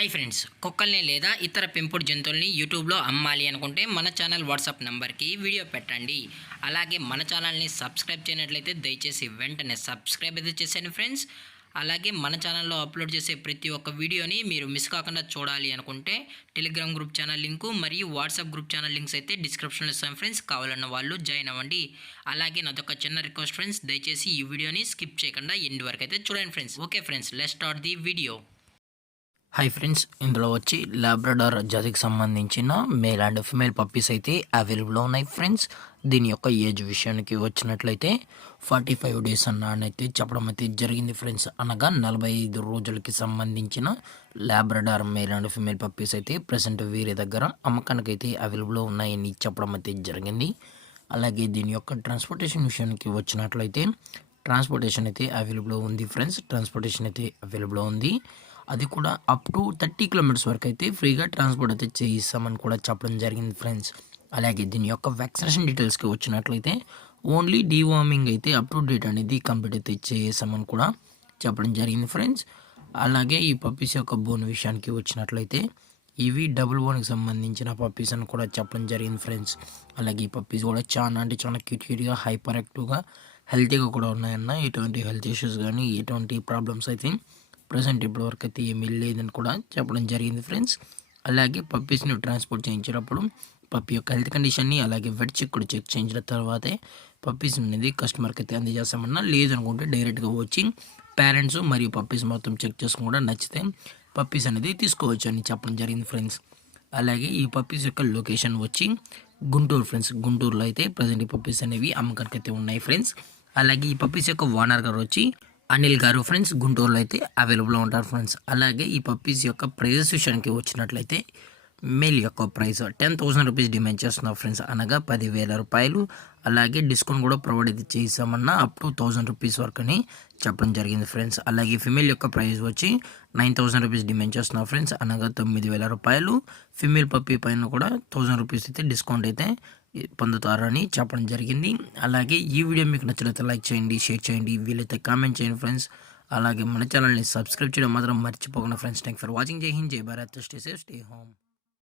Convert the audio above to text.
Hi friends, కుక్కల్ని లేదా ఇతర పెంపుడు జంతువుల్ని యూట్యూబ్లో అమ్మాలి అనుకుంటే మన ఛానల్ వాట్సాప్ నెంబర్కి వీడియో పెట్టండి. అలాగే మన ఛానల్ని సబ్స్క్రైబ్ చేయనట్లయితే దయచేసి వెంటనే సబ్స్క్రైబ్ అయితే చేసేయండి ఫ్రెండ్స్. అలాగే మన ఛానల్లో అప్లోడ్ చేసే ప్రతి ఒక్క వీడియోని మీరు మిస్ కాకుండా చూడాలి అనుకుంటే టెలిగ్రామ్ గ్రూప్ ఛానల్ లింకు మరియు వాట్సాప్ గ్రూప్ ఛానల్ లింక్స్ అయితే డిస్క్రిప్షన్లో ఇస్తాం ఫ్రెండ్స్. కావాలన్న వాళ్ళు జాయిన్ అవ్వండి. అలాగే నాదొక చిన్న రిక్వెస్ట్ ఫ్రెండ్స్, దయచేసి ఈ వీడియోని స్కిప్ చేయకుండా ఎండ్ వరకు అయితే చూడండి friends. Okay friends, let's start the video. Hi friends, ఇందులో వచ్చి లాబ్రడార్ జాతికి సంబంధించిన మేల్ అండ్ ఫిమేల్ పప్పీస్ అయితే అవైలబుల్లో ఉన్నాయి ఫ్రెండ్స్. దీని యొక్క ఏజ్ విషయానికి వచ్చినట్లయితే 45 డేస్ అయితే చెప్పడం అయితే జరిగింది ఫ్రెండ్స్. అనగా 45 రోజులకి సంబంధించిన Labrador male and female puppies అయితే ప్రజెంట్ వీరి దగ్గర అమ్మకానికి అయితే అవైలబుల్లో ఉన్నాయని చెప్పడం అయితే జరిగింది. అలాగే దీని యొక్క ట్రాన్స్పోర్టేషన్ విషయానికి వచ్చినట్లయితే ట్రాన్స్పోర్టేషన్ అయితే అవైలబుల్లో ఉంది ఫ్రెండ్స్. ట్రాన్స్పోర్టేషన్ అయితే అవైలబుల్లో ఉంది. అది కూడా అప్ టు 30 కిలోమీటర్స్ వరకు అయితే ఫ్రీగా ట్రాన్స్పోర్ట్ అయితే చేయిస్తామని కూడా చెప్పడం జరిగింది ఫ్రెండ్స్. అలాగే దీని యొక్క వ్యాక్సినేషన్ డీటెయిల్స్కి వచ్చినట్లయితే ఓన్లీ డీవార్మింగ్ అయితే అప్ టు డేట్ అనేది కంప్లీట్ అయితే చేసామని కూడా చెప్పడం జరిగింది ఫ్రెండ్స్. అలాగే ఈ పప్పీస్ యొక్క బోన్ విషయానికి వచ్చినట్లయితే ఇవి డబుల్ బోన్కి సంబంధించిన పప్పీస్ అని కూడా చెప్పడం జరిగింది ఫ్రెండ్స్. అలాగే ఈ పప్పీస్ కూడా చాలా క్యూట్గా హైపర్ యాక్టివ్గా హెల్తీగా కూడా ఉన్నాయన్న. ఎటువంటి హెల్త్ ఇష్యూస్ కానీ ఎటువంటి ప్రాబ్లమ్స్ అయితే ప్రజెంట్ ఇప్పటివరకు అయితే ఏమీ లేదని కూడా చెప్పడం జరిగింది ఫ్రెండ్స్. అలాగే పప్పీస్ని ట్రాన్స్పోర్ట్ చేయించేటప్పుడు పప్పీ యొక్క హెల్త్ కండిషన్ని అలాగే వెట్ చెక్ కూడా చెక్ చేయించిన తర్వాతే పప్పీస్ అనేది కస్టమర్కి అయితే అందజేస్తామన్నా. లేదనుకుంటే డైరెక్ట్గా వచ్చి పేరెంట్స్ మరియు పప్పీస్ మొత్తం చెక్ చేసుకుని కూడా నచ్చితే పప్పీస్ అనేది తీసుకోవచ్చు అని చెప్పడం జరిగింది ఫ్రెండ్స్. అలాగే ఈ పప్పీస్ యొక్క లొకేషన్ వచ్చి గుంటూరు ఫ్రెండ్స్. గుంటూరులో అయితే ప్రజెంట్ ఈ పప్పీస్ అనేవి అమ్మకానికి అయితే ఉన్నాయి ఫ్రెండ్స్. అలాగే ఈ పప్పీస్ యొక్క ఓనర్ గారు వచ్చి అనిల్ గారు ఫ్రెండ్స్. గుంటూరులో అయితే అవైలబుల్లో ఉంటారు ఫ్రెండ్స్. అలాగే ఈ పప్పీస్ యొక్క ప్రైజెస్ విషయానికి వచ్చినట్లయితే మేల్ యొక్క ప్రైస్ 10,000 రూపీస్ డిమాండ్ చేస్తున్నారు ఫ్రెండ్స్. అనగా 10,000 రూపాయలు. అలాగే డిస్కౌంట్ కూడా ప్రొవైడ్ అయితే చేసామన్నా అప్ టు 1,000 రూపీస్ వరకు అని చెప్పడం జరిగింది ఫ్రెండ్స్. అలాగే ఫిమేల్ యొక్క ప్రైస్ వచ్చి 9,000 రూపీస్ డిమాండ్ చేస్తున్నారు ఫ్రెండ్స్. అనగా 9,000 రూపాయలు. ఫిమేల్ పప్పీ పైన కూడా 1,000 రూపీస్ అయితే డిస్కౌంట్ అయితే పొందుతారని చెప్పడం జరిగింది. అలాగే ఈ వీడియో మీకు నచ్చినట్లయితే లైక్ చేయండి, షేర్ చేయండి, వీలైతే కామెంట్ చేయండి ఫ్రెండ్స్. అలాగే మన ఛానల్ని సబ్స్క్రైబ్ చేయడం మాత్రం మర్చిపోకుండా ఫ్రెండ్స్. Thank for watching. జై హింద్, జై Bharat, stay safe, stay home.